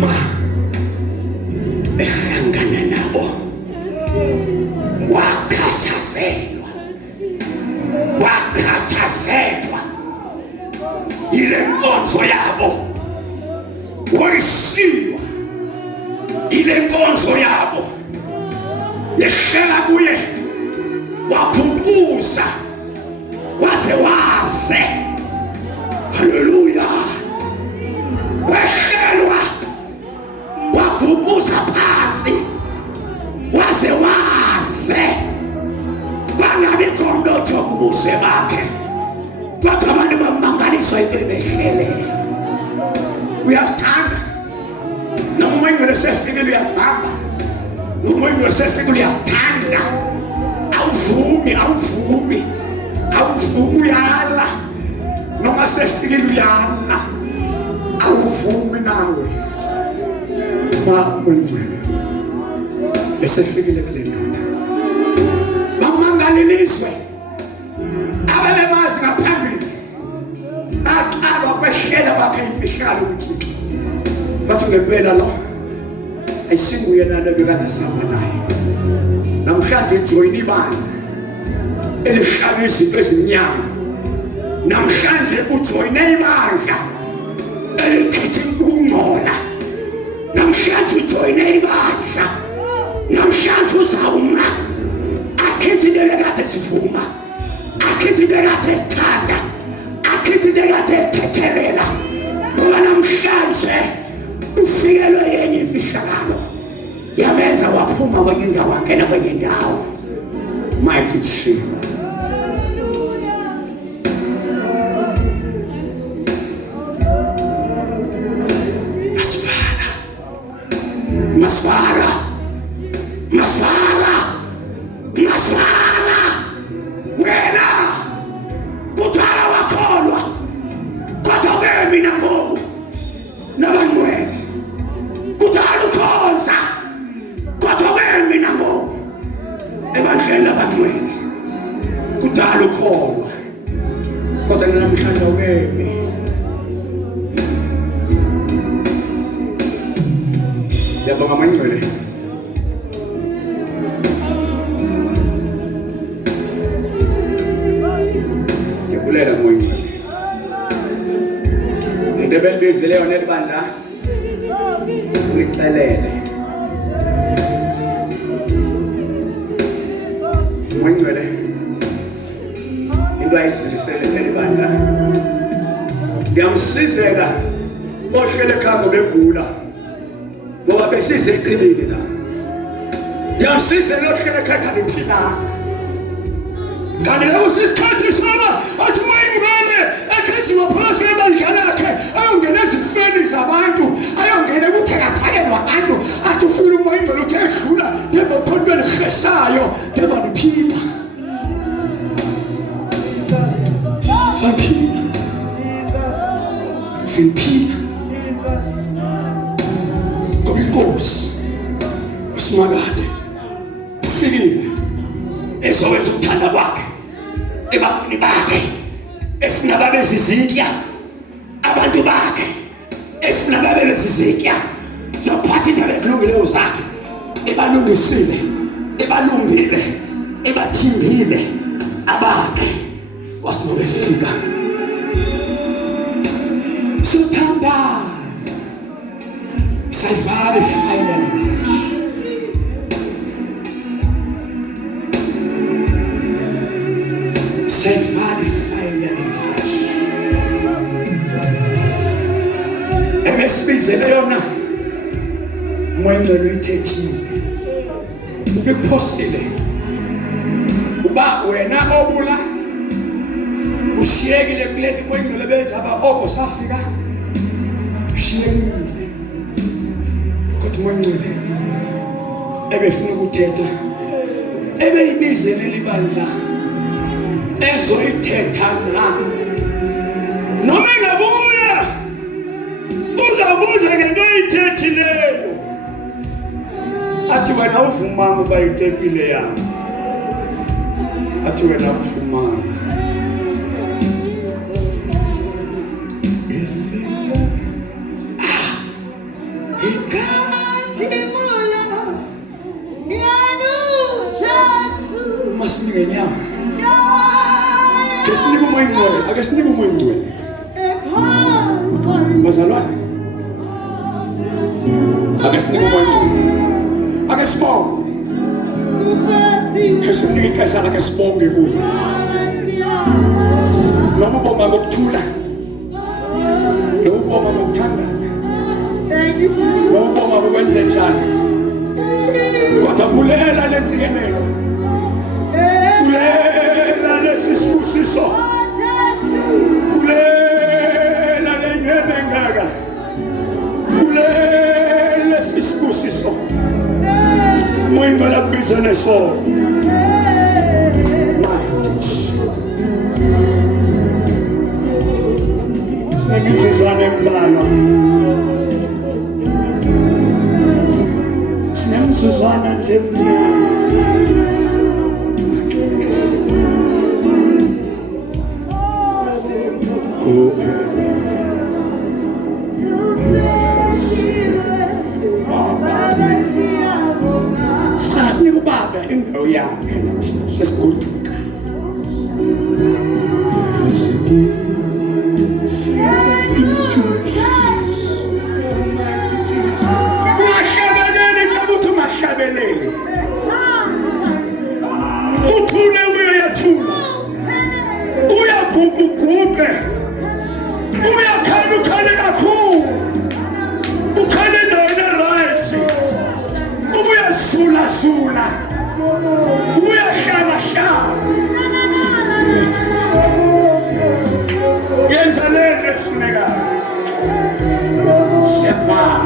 ma ehlangana nabo wakhathazelwa ile nkonzo yabo, wayishiywa ile nkonzo yabo, yehlela kuye waphupuza waze haleluya, wehlelwa waphupuza phansi waze bangabi khona ubuze bakhe, kodwa abantu bamangaliswa into behlele. Uyasithanda noma ingelo sefikile, uyasithanda noma ingelo sefikile, uyasithanda. Awuvumi uyala noma sefikile, uyala awuvumi nawe mangwengwe esefikile kule ndoda. Bamangaliswe abelemazi ngaphambili, baqala behlela bakhe imfihlalo uThixo, bathi ngempela lo ayisinguye nalo bekade sihamba naye. Namhlanje joyina ibandla elihlala izinto ezimnyama. Namhlanje ujoyine ibandla elikhethe ukungcola. Namhlanje ujoyine ibandla, namhlanje uzawuma akhethe into ekade sivuma, akhethe into ekade sithanda, akhethe into ekade sithethelela, ngoba namhlanje ufikelwe yenye imfihlakalo yamenza waphuma kwenye indawo wangena kwenye indawo. Mighty Jesus. Masala wena kuthala wakholwa kodwa wemi nangoku nabangcwele, kuthala ukhonza kodwa wemi nangoku ebandleni labangcwele, kuthala ukholwa kodwa namhlanje wemi. Yabonga amangcwele. Ngibulela moyeni. Ndebelibizile yona elibandla. Ulicelele. Moyeni. Into ayizilisele elibandla. Ngiyamsizela ohlele ekhaya begula. Ngoba besize eqinile la. Ngiyamsizela ohlele ekhaya liphila. Kanti lo sisikhathi sona athi mayingibele ekheziwa phakathi kwebandla lakhe, ayongena ezifeni zabantu, ayongena kuthakathakela abantu, athi ufuna umoya ingcwele uthe edlula ndeva khona lihesayo, ndeva liphila. Simphila ngoba inkosi uSimakade ifikile ezowenza ukuthanda kwakhe ebantwini bakhe, efuna babe zizitya abantu bakhe, efuna babe bezizitya zokuphatha indaba ezilungileyo zakhe, ebalungisile, ebalungile, ebathimbile abakhe. Wathi nobefika sithandaza sayivale finally. Emesibizele yona mwengcwele uyithethile, ubekuphosile uba wena obula ushiyekile kuleli mwengcwele benza aba oko safika ushiyekile, kodwa mwengcwele ebefuna ukuthetha ebeyibizele libandla ezoyithetha nami noma engabuya uzabuza ngento oyithethileyo. Athi wena uvumanga uba itempile yami, athi wena uvumanga. ngenyama. Ake sinike umoya ingcwele. Ake sinike umoya ingcwele. Bazalwane. Ake sinike umoya ingcwele. Ake sibonge. Ake sinike ixesha lakhe sibonge kuye. Noma ubonga ngokuthula. Noma ubonga ngokuthandaza. Noma ubonga ngokwenza njani. Kodwa bulela lentsikelelo. Bulela lesisibusiso. Bulela lenyeme ngaka. Bulela lesisibusiso. Moyingala kubizane so. Sinemizuzwana embalwa. Sinemizuzwana nje mnandi. Sinika ubaba indawo yakhe namhlanje sesiguduka. Ungahlabeleli kabuthi ungahlabeleli. Uthule uyathula. Uyaguguguqe. Uyakhala ukhale kakhulu. Ukhale endaweni right. Ubuyasula. Uyahlala. Yenza lento esinekayo. Siyafana.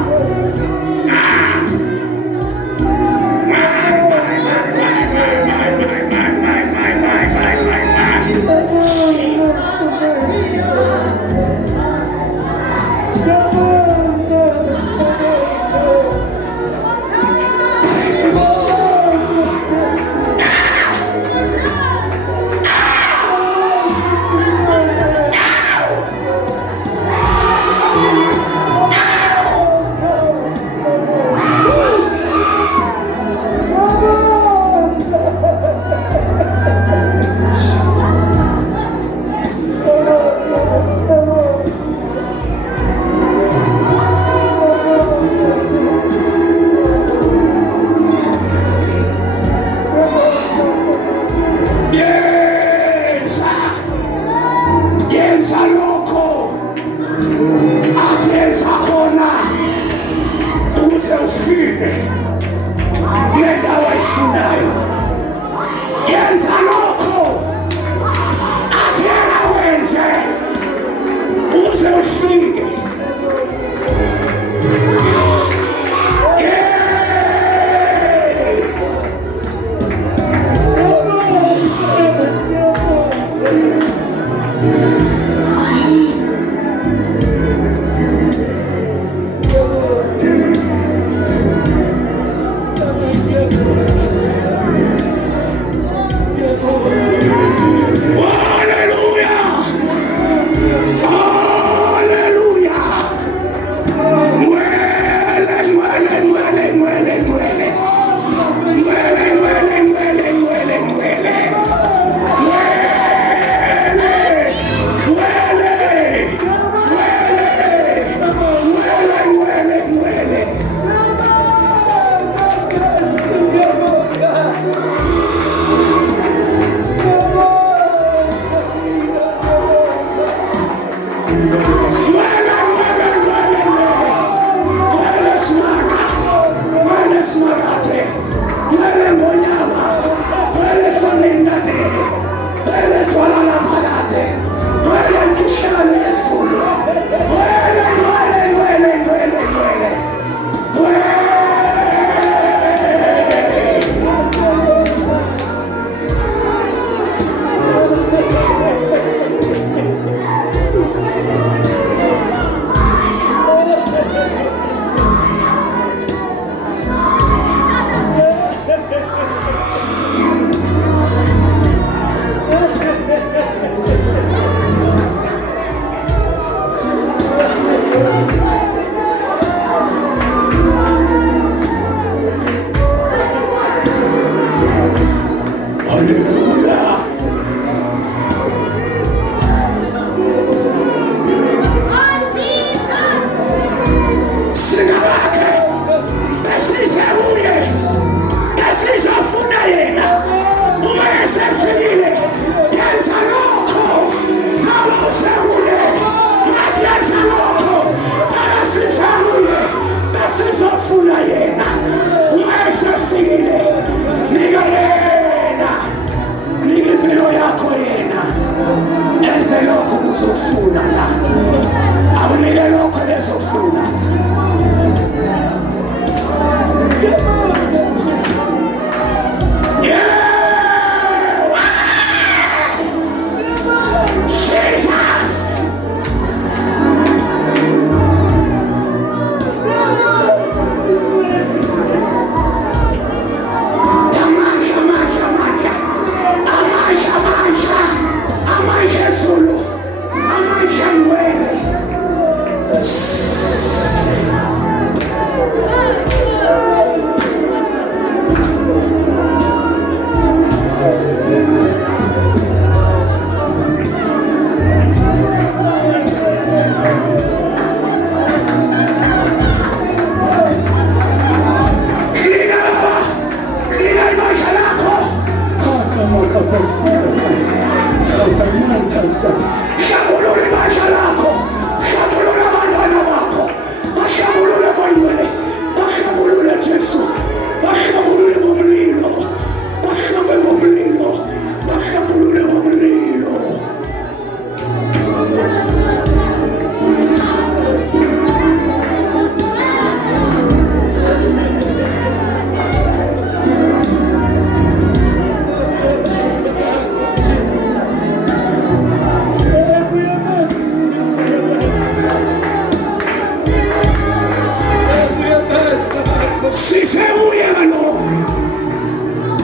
sisebuye kaloku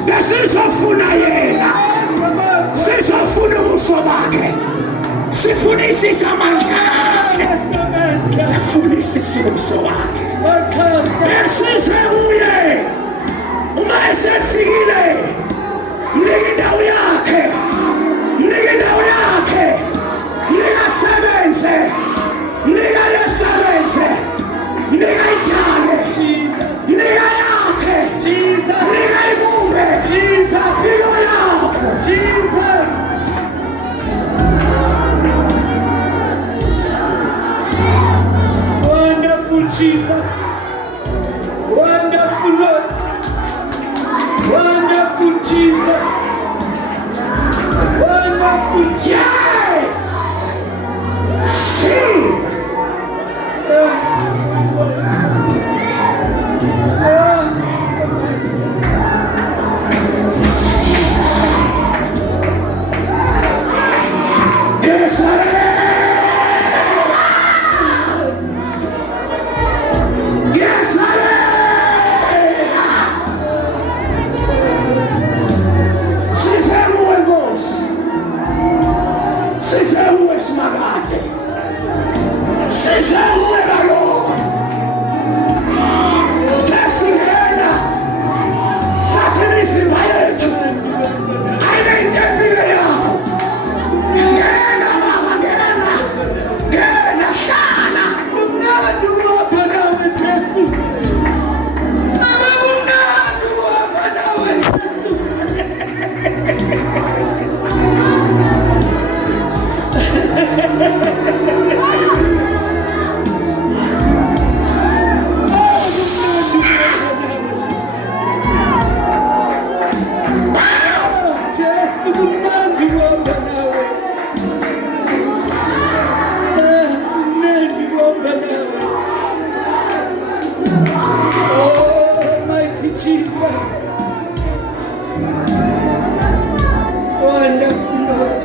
besizofuna yena, sizofuna ubuso bakhe, sifunisisa amandla akhe, sifunisisa ubuso bakhe. Besisebuye uma esefikile, mnike indawo yakhe, mnike indawo yakhe, mnika asebenze, mnika asebenze, mnika idale, mnika yakhe, mnika ibumbe, filo yakho. Wonderful Jesus, wonderful Lord, wonderful Jesus, wonderful Yes! Jesus! Yes, Almighty Jesus, wonderful Lord,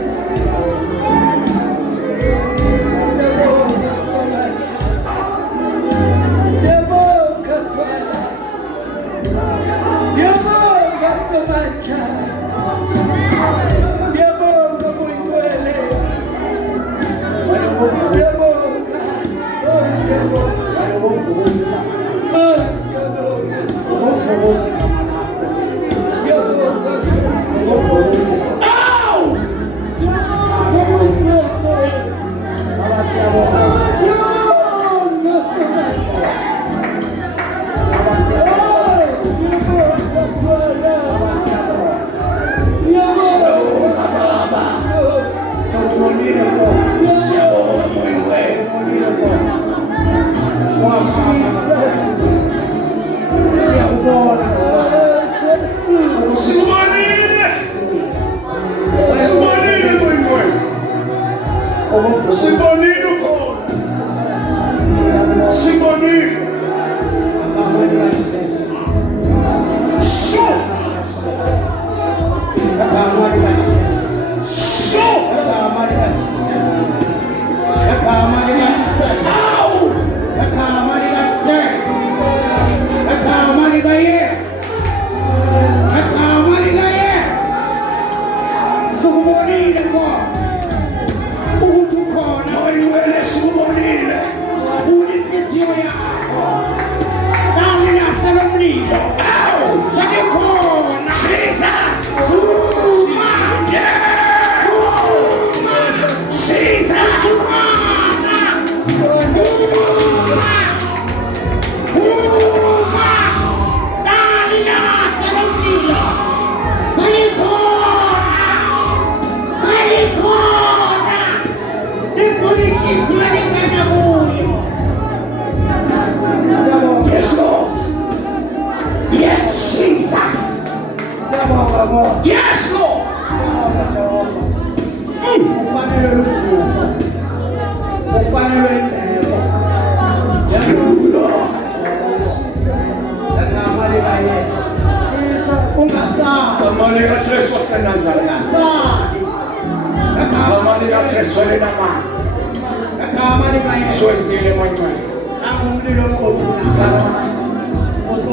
Yes, Lord.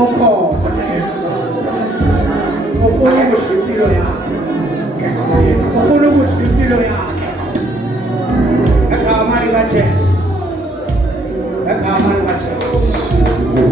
ukhona. Ufuna ukudla impilo yakhe. Ufuna ukudla impilo yakhe. Egama likaJesu. Egama likaJesu. Egama likaJesu.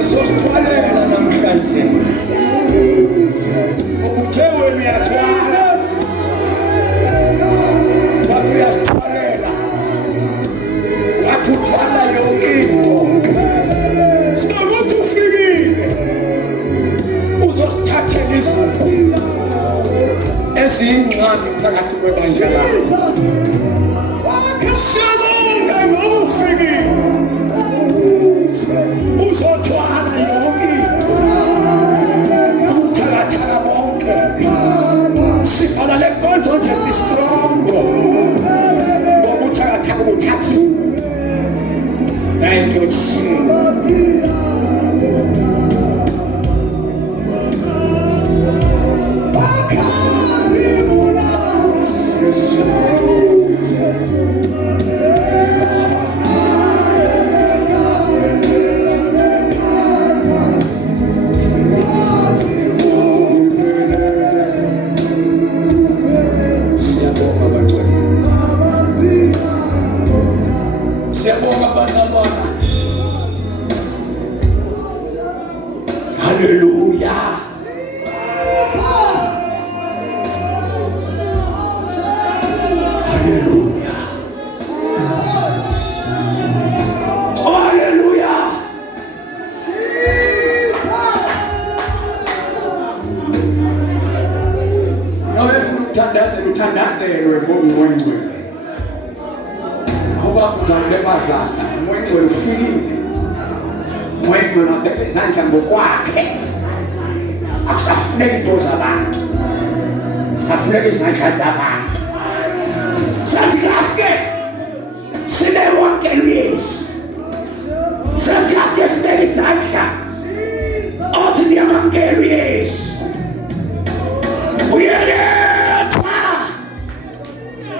Uzosithwalela namhlanje. Ubuthe wena uyathwala. Wathi uyasithwalela. Wathi uthwala yonke into. Sinokuthi ufikile. Uzosithathela izinto eziyingxaki phakathi kwebandla lakho. Siyabonga ngoba ufikile. Uzothwala yonke into. Ubuthakathaka bonke. Sivala le nkonzo nje sisitrongo. Ngoba ubuthakathaka buthathiwe. Thank you, Jesus. Hallelujah. Hallelujah. Oh, hallelujah. Uthandazelwe ngomngcwele. Ngoba uzawubebazana, umngcwele ufikile. Umngcwele abeke izandla ngokwakhe. Akusafuneki into zabantu. Akusafuneki izandla zabantu. Sasikaske sinewamkela uYesu. Sasikaske sibeke izandla. Othi ndiyamamkela uYesu. Uyedwa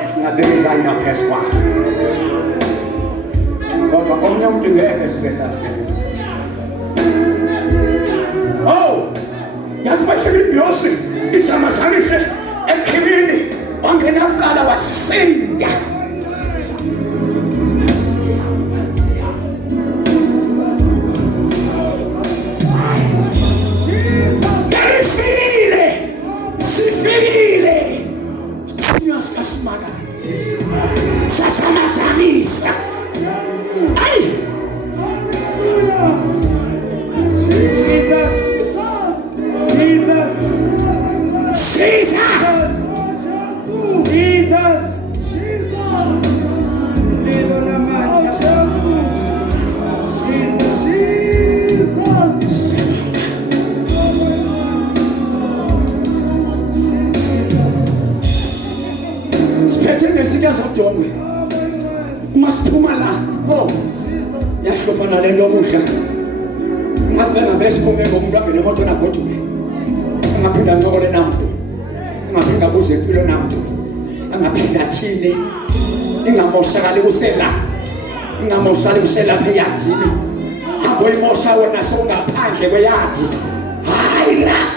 esingabeka izandla phezu kwakhe. Kodwa omnye umuntu ngeke sibe sasibeke. Oh, yathi bafika inyosi izamazanise ekhibini wangena kuqala wasinda. Sifikile sithunywa sikaSimanga sasamazanisa. Ay! Jesus! Jesus! Jesus! Jesus! Oh, yashopana le nto omusha. Ungathi bengavesi kume ngomuntu angene emoto nagodume. Angaphinda ncokole namntu. Angaphinda abuze impilo namntu. Angaphinda athini. Ingamoshakali kusela. Ingamoshakali kuselapha eyadini. Hambo imosha wena sewungaphandle kweyadi. Hayi la.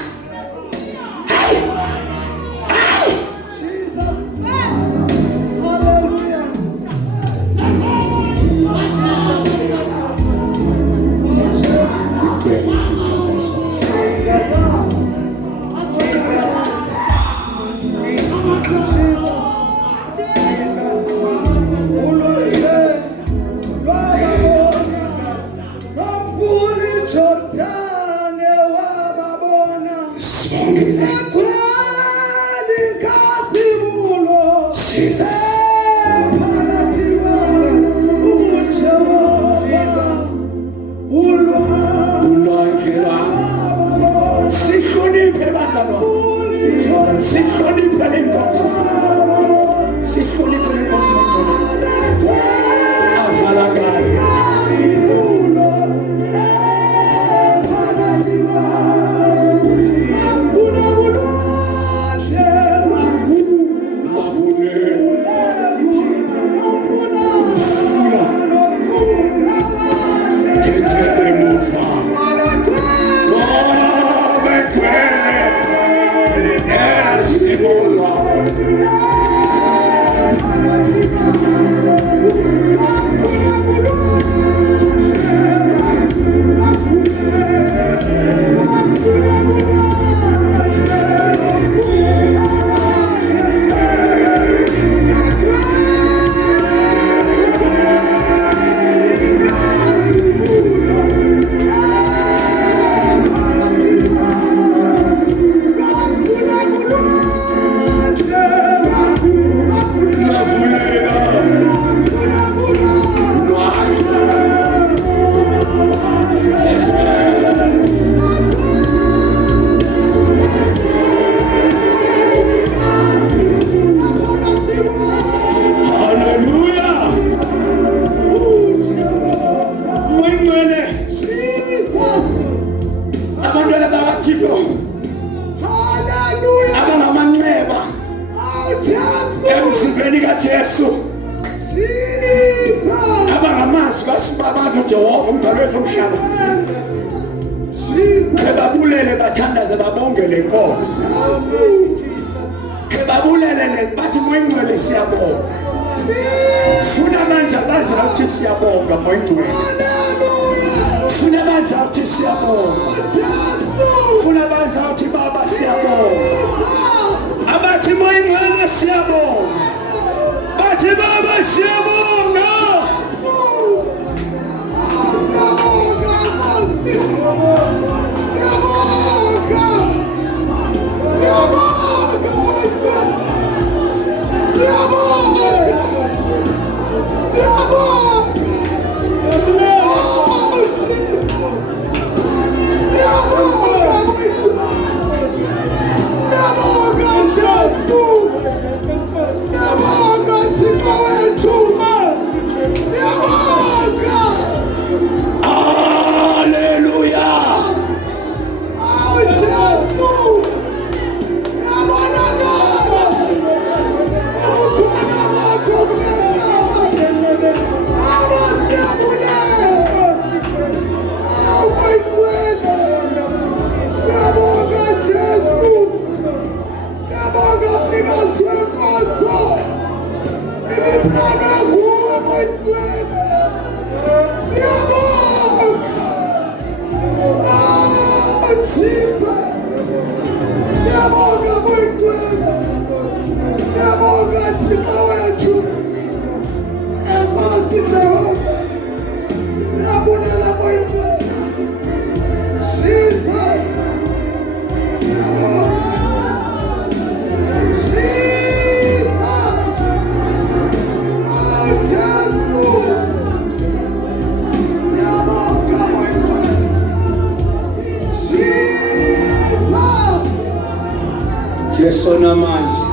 Yesona manje.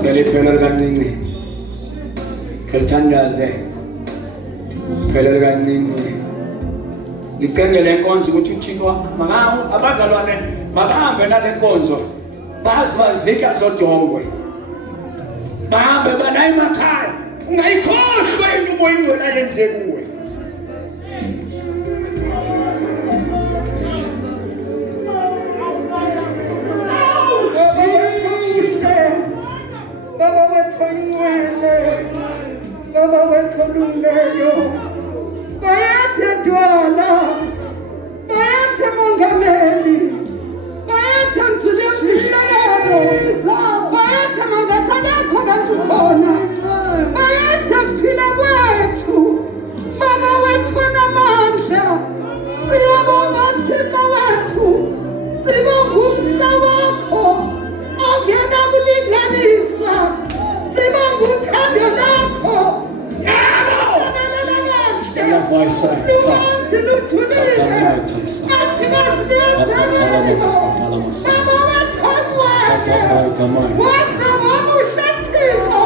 Cela iphela kancinci. Kelithandaze. Phela kancinci. Licengele inkonzo ukuthi uThixo makawu abazalwane makahambe nale nkonzo. Bazazika zodongwe. Bahambe banayi emakhaya. Ungayikhohlwa into moyingcwele ayenze kuwe. Baba wetholungeyo bayathe dwala bayathe mongameli bayathe nzule mfihlakalo bayathe mangathalekho kanti khona bayathe kuphila kwethu mama wethu namandla siyabonga Thixo wethu sibonga umsa wakho ongena kulinganiswa sibonga uthando lakho Voice Athi masiliyazalani bo Mama wethongcwele Waze wamuhle Thixo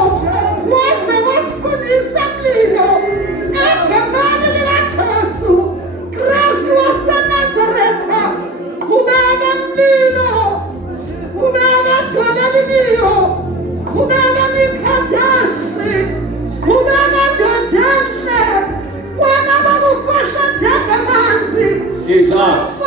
Waze wasifundisa mlilo Egamani likaJesu Kristu waseNazaretha Kubeka mlilo Kubeka dwalelimiyo Kubeka mikhandashi Kubeka ndodenhle Wena babufahla njengamanzi Jesus.